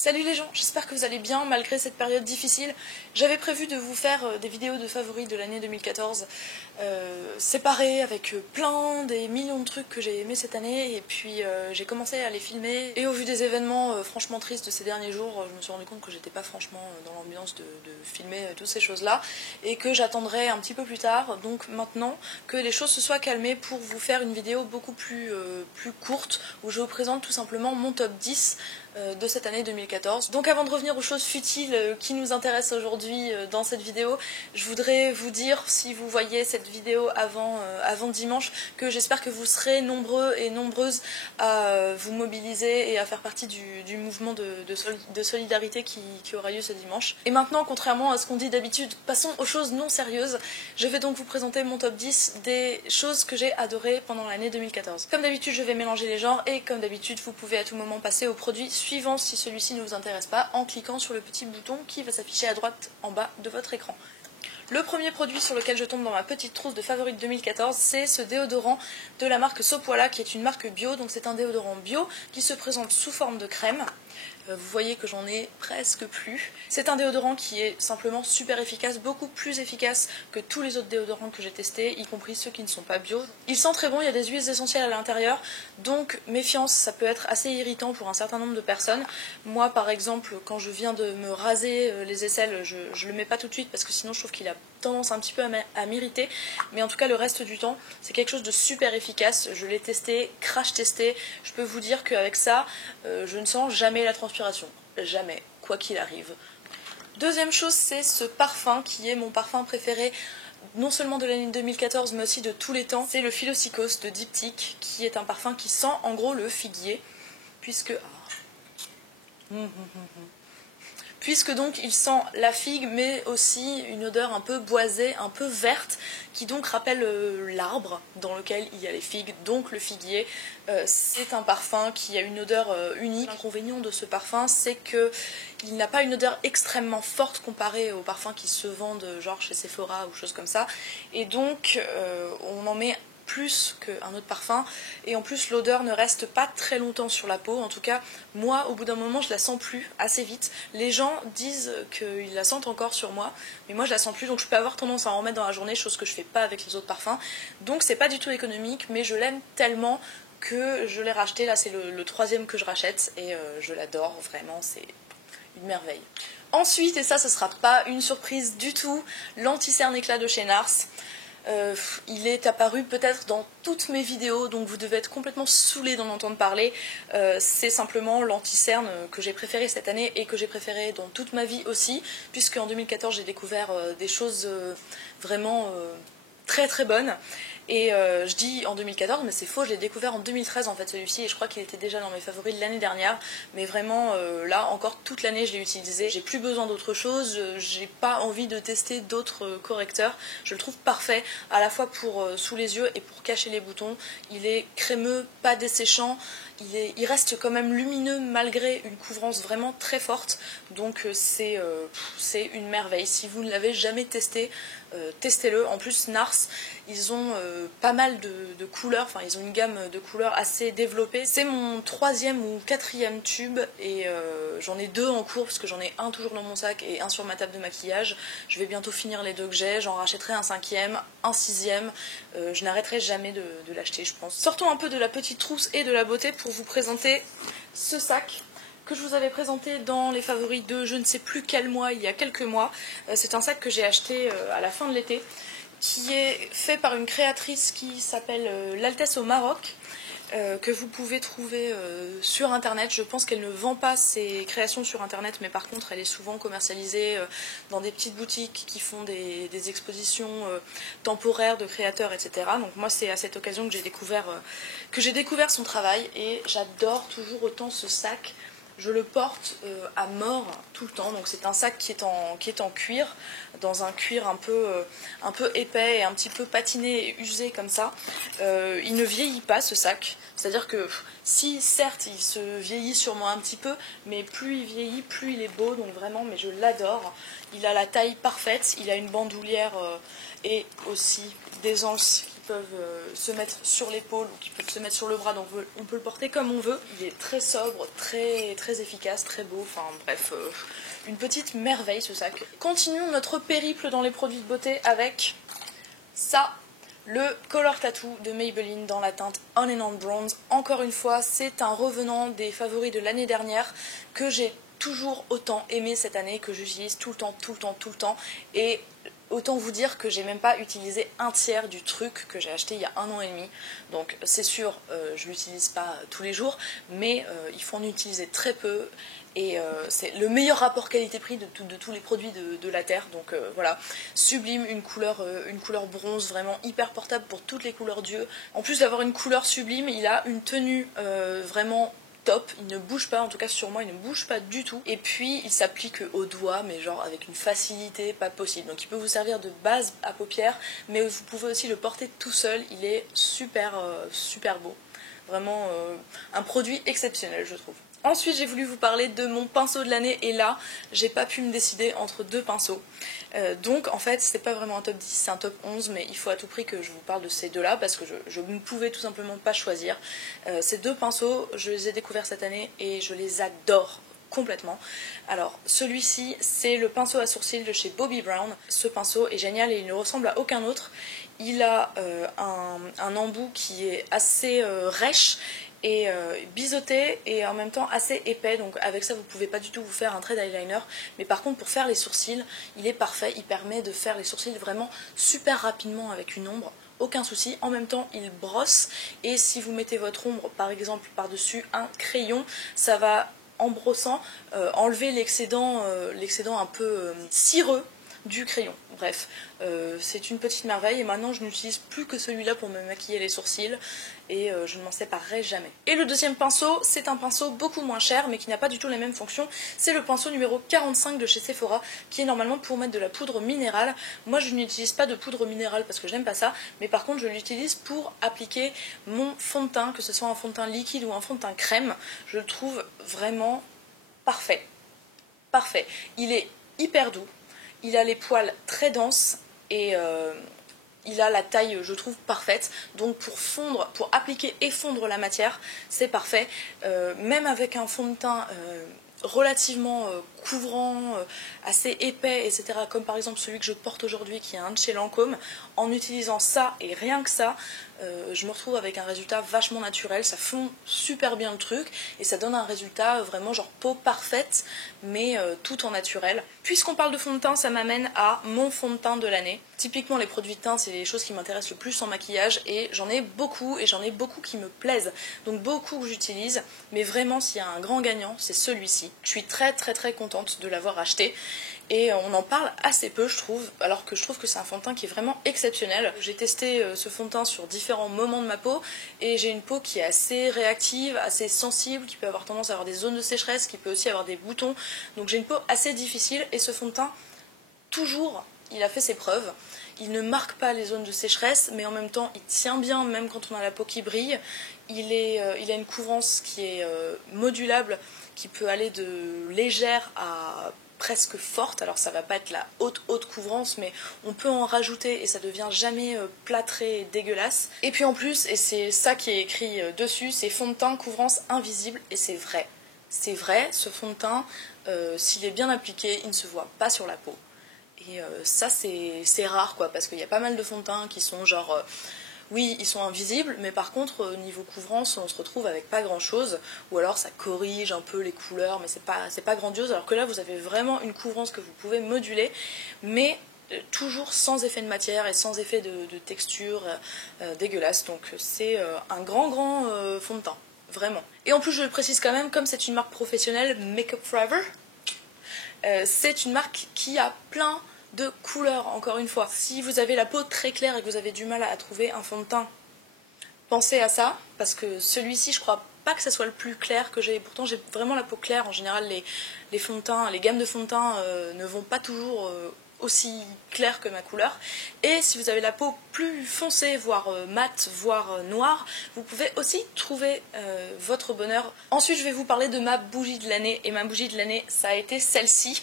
Salut les gens, j'espère que vous allez bien malgré cette période difficile. J'avais prévu de vous faire des vidéos de favoris de l'année 2014 séparées avec des millions de trucs que j'ai aimés cette année et puis j'ai commencé à les filmer et au vu des événements franchement tristes de ces derniers jours, je me suis rendu compte que j'étais pas franchement dans l'ambiance de filmer toutes ces choses là et que j'attendrai un petit peu plus tard, donc maintenant que les choses se soient calmées pour vous faire une vidéo beaucoup plus courte où je vous présente tout simplement mon top 10 de cette année 2014. Donc avant de revenir aux choses futiles qui nous intéressent aujourd'hui dans cette vidéo, je voudrais vous dire, si vous voyez cette vidéo avant dimanche, que j'espère que vous serez nombreux et nombreuses à vous mobiliser et à faire partie du mouvement de solidarité qui aura lieu ce dimanche. Et maintenant, contrairement à ce qu'on dit d'habitude, passons aux choses non sérieuses. Je vais donc vous présenter mon top 10 des choses que j'ai adorées pendant l'année 2014. Comme d'habitude, je vais mélanger les genres et comme d'habitude, vous pouvez à tout moment passer au produit suivant si celui-ci ne vous intéresse pas en cliquant sur le petit bouton qui va s'afficher à droite en bas de votre écran. Le premier produit sur lequel je tombe dans ma petite trousse de favoris de 2014, c'est ce déodorant de la marque Sopoila qui est une marque bio, donc c'est un déodorant bio qui se présente sous forme de crème. Vous voyez que j'en ai presque plus. C'est un déodorant qui est simplement super efficace, beaucoup plus efficace que tous les autres déodorants que j'ai testés, y compris ceux qui ne sont pas bio. Il sent très bon, il y a des huiles essentielles à l'intérieur, donc méfiance, ça peut être assez irritant pour un certain nombre de personnes. Moi par exemple, quand je viens de me raser les aisselles, je le mets pas tout de suite parce que sinon je trouve qu'il a tendance un petit peu à m'irriter, mais en tout cas le reste du temps c'est quelque chose de super efficace. Je l'ai testé, crash testé, je peux vous dire qu'avec ça je ne sens jamais la transpiration, jamais, quoi qu'il arrive. Deuxième chose, c'est ce parfum qui est mon parfum préféré non seulement de l'année 2014 mais aussi de tous les temps. C'est le Philosykos de Diptyque qui est un parfum qui sent en gros le figuier puisque puisque donc il sent la figue mais aussi une odeur un peu boisée, un peu verte, qui donc rappelle l'arbre dans lequel il y a les figues, donc le figuier. C'est un parfum qui a une odeur unique. L'inconvénient de ce parfum, c'est qu'il n'a pas une odeur extrêmement forte comparée aux parfums qui se vendent genre chez Sephora ou choses comme ça, et donc on en met plus qu'un autre parfum et en plus l'odeur ne reste pas très longtemps sur la peau. En tout cas moi au bout d'un moment je la sens plus assez vite. Les gens disent qu'ils la sentent encore sur moi mais moi je la sens plus, donc je peux avoir tendance à en remettre dans la journée, chose que je fais pas avec les autres parfums, donc c'est pas du tout économique mais je l'aime tellement que je l'ai racheté. Là c'est le troisième que je rachète et je l'adore vraiment, c'est une merveille. Ensuite, et ça ce sera pas une surprise du tout, l'anti-cerne éclat de chez Nars. Il est apparu peut-être dans toutes mes vidéos, donc vous devez être complètement saoulés d'en entendre parler. C'est simplement l'anti-cerne que j'ai préféré cette année et que j'ai préféré dans toute ma vie aussi, puisque en 2014 j'ai découvert des choses vraiment très très bonnes. Et je dis en 2014, mais c'est faux, je l'ai découvert en 2013 en fait celui-ci, et je crois qu'il était déjà dans mes favoris de l'année dernière, mais vraiment là encore toute l'année je l'ai utilisé, j'ai plus besoin d'autre chose, j'ai pas envie de tester d'autres correcteurs, je le trouve parfait, à la fois pour sous les yeux et pour cacher les boutons. Il est crémeux, pas desséchant, il reste quand même lumineux malgré une couvrance vraiment très forte, donc c'est une merveille. Si vous ne l'avez jamais testé, testez-le. En plus Nars, ils ont pas mal de couleurs, enfin ils ont une gamme de couleurs assez développée. C'est mon troisième ou quatrième tube et j'en ai deux en cours parce que j'en ai un toujours dans mon sac et un sur ma table de maquillage. Je vais bientôt finir les deux que j'ai, j'en rachèterai un cinquième, un sixième, je n'arrêterai jamais de l'acheter je pense. Sortons un peu de la petite trousse et de la beauté pour vous présenter ce sac que je vous avais présenté dans les favoris de je ne sais plus quel mois, il y a quelques mois. C'est un sac que j'ai acheté à la fin de l'été, qui est fait par une créatrice qui s'appelle l'Altesse au Maroc, que vous pouvez trouver sur internet. Je pense qu'elle ne vend pas ses créations sur internet, mais par contre elle est souvent commercialisée dans des petites boutiques qui font des expositions temporaires de créateurs, etc. Donc moi c'est à cette occasion que j'ai découvert son travail et j'adore toujours autant ce sac. Je le porte à mort tout le temps, donc c'est un sac qui est en cuir, dans un cuir un peu épais et un petit peu patiné et usé comme ça. Il ne vieillit pas ce sac, c'est-à-dire que si certes il se vieillit sûrement un petit peu, mais plus il vieillit, plus il est beau, donc vraiment, mais je l'adore. Il a la taille parfaite, il a une bandoulière et aussi des anses qui peuvent se mettre sur l'épaule ou qui peuvent se mettre sur le bras, donc on peut le porter comme on veut. Il est très sobre, très, très efficace, très beau, enfin bref, une petite merveille ce sac. Continuons notre périple dans les produits de beauté avec ça. Le Color Tattoo de Maybelline dans la teinte On and On Bronze. Encore une fois, c'est un revenant des favoris de l'année dernière que j'ai toujours autant aimé cette année, que j'utilise tout le temps. Et autant vous dire que j'ai même pas utilisé un tiers du truc que j'ai acheté il y a 1 an et demi. Donc c'est sûr, je l'utilise pas tous les jours, mais il faut en utiliser très peu. Et c'est le meilleur rapport qualité-prix de tous les produits de la Terre. Donc voilà, sublime, une couleur bronze, vraiment hyper portable pour toutes les couleurs d'yeux. En plus d'avoir une couleur sublime, il a une tenue vraiment top, il ne bouge pas, en tout cas sur moi il ne bouge pas du tout, et puis il s'applique au doigt mais genre avec une facilité pas possible, donc il peut vous servir de base à paupières mais vous pouvez aussi le porter tout seul, il est super beau, vraiment un produit exceptionnel je trouve. Ensuite j'ai voulu vous parler de mon pinceau de l'année et là j'ai pas pu me décider entre 2 pinceaux. Donc en fait c'est pas vraiment un top 10, c'est un top 11 mais il faut à tout prix que je vous parle de ces deux là parce que je ne pouvais tout simplement pas choisir. Ces 2 pinceaux je les ai découverts cette année et je les adore complètement. Alors celui-ci c'est le pinceau à sourcils de chez Bobbi Brown. Ce pinceau est génial et il ne ressemble à aucun autre. Il a un embout qui est assez rêche et biseauté et en même temps assez épais, donc avec ça vous pouvez pas du tout vous faire un trait d'eyeliner, mais par contre pour faire les sourcils il est parfait, il permet de faire les sourcils vraiment super rapidement avec une ombre, aucun souci, en même temps il brosse et si vous mettez votre ombre par exemple par dessus un crayon, ça va en brossant enlever l'excédent un peu cireux du crayon. Bref, c'est une petite merveille et maintenant je n'utilise plus que celui-là pour me maquiller les sourcils et je ne m'en séparerai jamais. Et le deuxième pinceau, c'est un pinceau beaucoup moins cher mais qui n'a pas du tout les mêmes fonctions. C'est le pinceau numéro 45 de chez Sephora qui est normalement pour mettre de la poudre minérale. Moi je n'utilise pas de poudre minérale parce que j'aime pas ça, mais par contre je l'utilise pour appliquer mon fond de teint, que ce soit un fond de teint liquide ou un fond de teint crème. Je le trouve vraiment parfait. Parfait. Il est hyper doux. Il a les poils très denses et il a la taille, je trouve, parfaite. Donc pour appliquer et fondre la matière, c'est parfait. Même avec un fond de teint relativement couvrant, assez épais, etc. Comme par exemple celui que je porte aujourd'hui, qui est un de chez Lancôme. En utilisant ça et rien que ça, je me retrouve avec un résultat vachement naturel, ça fond super bien le truc et ça donne un résultat vraiment genre peau parfaite mais tout en naturel. Puisqu'on parle de fond de teint, ça m'amène à mon fond de teint de l'année. Typiquement les produits de teint c'est les choses qui m'intéressent le plus en maquillage et j'en ai beaucoup qui me plaisent, donc beaucoup que j'utilise, mais vraiment s'il y a un grand gagnant c'est celui-ci. Je suis très contente de l'avoir acheté. Et on en parle assez peu je trouve, alors que je trouve que c'est un fond de teint qui est vraiment exceptionnel. J'ai testé ce fond de teint sur différents moments de ma peau et j'ai une peau qui est assez réactive, assez sensible, qui peut avoir tendance à avoir des zones de sécheresse, qui peut aussi avoir des boutons. Donc j'ai une peau assez difficile et ce fond de teint, toujours, il a fait ses preuves. Il ne marque pas les zones de sécheresse, mais en même temps il tient bien même quand on a la peau qui brille. Il a une couvrance qui est modulable, qui peut aller de légère à presque forte, alors ça va pas être la haute couvrance mais on peut en rajouter et ça devient jamais plâtré et dégueulasse. Et puis en plus, et c'est ça qui est écrit dessus, c'est fond de teint couvrance invisible et c'est vrai. C'est vrai, ce fond de teint, s'il est bien appliqué, il ne se voit pas sur la peau. Et ça c'est rare quoi, parce qu'il y a pas mal de fonds de teint qui sont genre... oui, ils sont invisibles, mais par contre, niveau couvrance, on se retrouve avec pas grand chose, ou alors ça corrige un peu les couleurs, mais c'est pas grandiose, alors que là, vous avez vraiment une couvrance que vous pouvez moduler, mais toujours sans effet de matière et sans effet de texture dégueulasse, donc c'est un grand fond de teint, vraiment. Et en plus, je le précise quand même, comme c'est une marque professionnelle, Makeup Forever, c'est une marque qui a plein de couleurs, encore une fois. Si vous avez la peau très claire et que vous avez du mal à trouver un fond de teint, pensez à ça, parce que celui-ci, je crois pas que ça soit le plus clair que j'ai. Pourtant, j'ai vraiment la peau claire. En général, les fonds de teint, les gammes de fonds de teint ne vont pas toujours aussi clair que ma couleur. Et si vous avez la peau plus foncée, voire mate, voire noire, vous pouvez aussi trouver votre bonheur. Ensuite, je vais vous parler de ma bougie de l'année. Et ma bougie de l'année, ça a été celle-ci,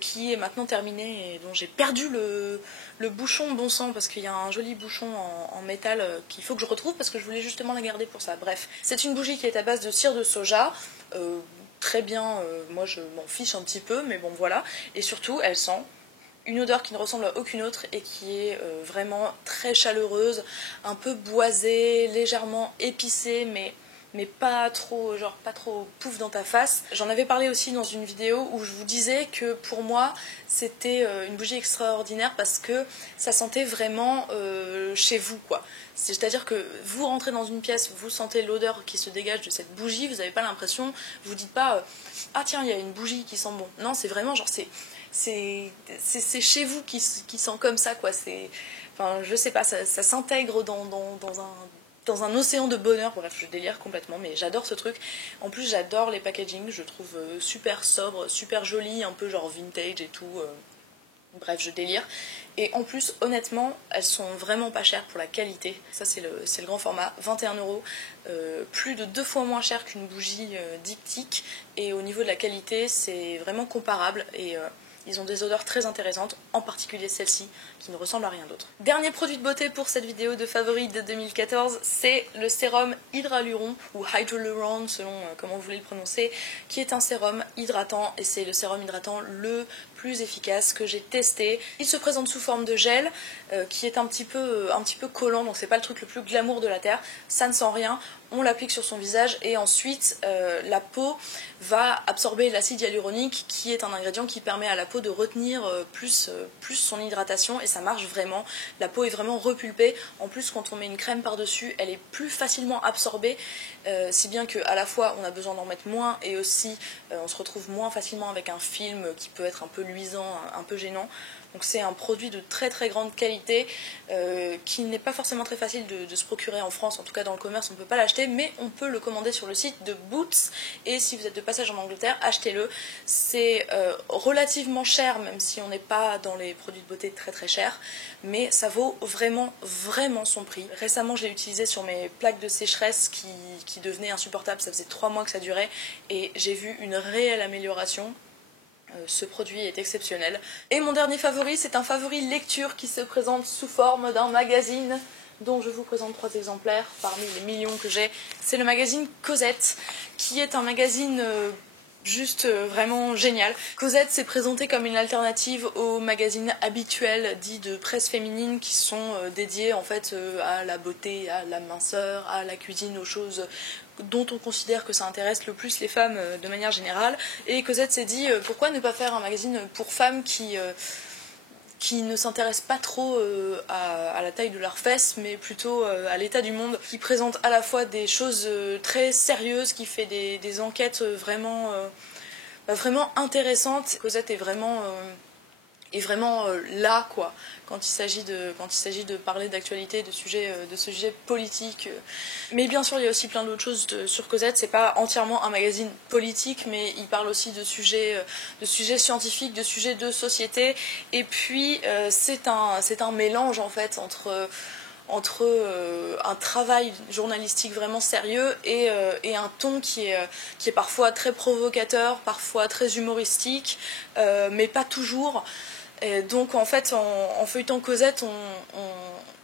qui est maintenant terminée et dont j'ai perdu le bouchon, bon sang, parce qu'il y a un joli bouchon en métal qu'il faut que je retrouve parce que je voulais justement la garder pour ça. Bref, c'est une bougie qui est à base de cire de soja. Très bien, moi je m'en fiche un petit peu, mais bon voilà. Et surtout, elle sent une odeur qui ne ressemble à aucune autre et qui est vraiment très chaleureuse, un peu boisée, légèrement épicée, mais pas trop, genre pas trop pouf dans ta face. J'en avais parlé aussi dans une vidéo où je vous disais que pour moi c'était une bougie extraordinaire parce que ça sentait vraiment chez vous quoi. C'est-à-dire que vous rentrez dans une pièce, vous sentez l'odeur qui se dégage de cette bougie, vous n'avez pas l'impression, vous dites pas ah tiens il y a une bougie qui sent bon. Non, c'est vraiment genre c'est chez vous qui sent comme ça quoi. Enfin je sais pas, ça s'intègre dans un océan de bonheur. Bref, je délire complètement, mais j'adore ce truc. En plus, j'adore les packaging, je trouve super sobre, super joli, un peu genre vintage et tout. Bref, je délire. Et en plus, honnêtement, elles sont vraiment pas chères pour la qualité. Ça, c'est le grand format, 21 €, plus de 2 fois moins cher qu'une bougie diptyque. Et au niveau de la qualité, c'est vraiment comparable. Et ils ont des odeurs très intéressantes, en particulier celle-ci, qui ne ressemble à rien d'autre. Dernier produit de beauté pour cette vidéo de favoris de 2014, c'est le sérum Hydraluron, ou Hydroluron selon comment vous voulez le prononcer, qui est un sérum hydratant, et c'est le sérum hydratant le plus efficace que j'ai testé. Il se présente sous forme de gel, qui est un petit peu collant, donc c'est pas le truc le plus glamour de la terre, ça ne sent rien. On l'applique sur son visage et ensuite la peau va absorber l'acide hyaluronique qui est un ingrédient qui permet à la peau de retenir plus son hydratation et ça marche vraiment. La peau est vraiment repulpée. En plus quand on met une crème par dessus elle est plus facilement absorbée si bien qu'à la fois on a besoin d'en mettre moins et aussi on se retrouve moins facilement avec un film qui peut être un peu luisant, un peu gênant. Donc c'est un produit de très très grande qualité qui n'est pas forcément très facile de se procurer en France, en tout cas dans le commerce on ne peut pas l'acheter, mais on peut le commander sur le site de Boots et si vous êtes de passage en Angleterre, achetez-le. C'est relativement cher même si on n'est pas dans les produits de beauté très très chers, mais ça vaut vraiment vraiment son prix. Récemment je l'ai utilisé sur mes plaques de sécheresse qui devenaient insupportables, ça faisait 3 mois que ça durait et j'ai vu une réelle amélioration. Ce produit est exceptionnel. Et mon dernier favori, c'est un favori lecture qui se présente sous forme d'un magazine dont je vous présente 3 exemplaires parmi les millions que j'ai. C'est le magazine Cosette, qui est un magazine juste vraiment génial. Cosette s'est présenté comme une alternative aux magazines habituels dits de presse féminine qui sont dédiés en fait à la beauté, à la minceur, à la cuisine, aux choses dont on considère que ça intéresse le plus les femmes de manière générale. Et Cosette s'est dit pourquoi ne pas faire un magazine pour femmes qui ne s'intéressent pas trop à la taille de leurs fesses, mais plutôt à l'état du monde, qui présente à la fois des choses très sérieuses, qui fait des enquêtes vraiment intéressantes. Cosette est vraiment là quoi quand il s'agit de parler d'actualité, de ce sujet politique. Mais bien sûr il y a aussi plein d'autres choses sur Cosette, c'est pas entièrement un magazine politique mais il parle aussi de sujets scientifiques, de sujets de société et puis c'est un mélange en fait entre un travail journalistique vraiment sérieux et un ton qui est parfois très provocateur, parfois très humoristique, mais pas toujours. Et donc en fait en feuilletant Cosette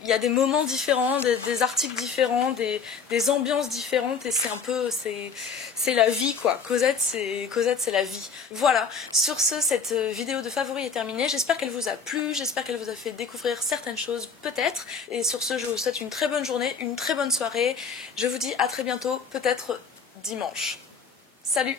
il y a des moments différents, des articles différents, des ambiances différentes et c'est la vie quoi. Cosette c'est la vie. Voilà, sur ce cette vidéo de favoris est terminée. J'espère qu'elle vous a plu, j'espère qu'elle vous a fait découvrir certaines choses peut-être. Et sur ce je vous souhaite une très bonne journée, une très bonne soirée. Je vous dis à très bientôt, peut-être dimanche. Salut!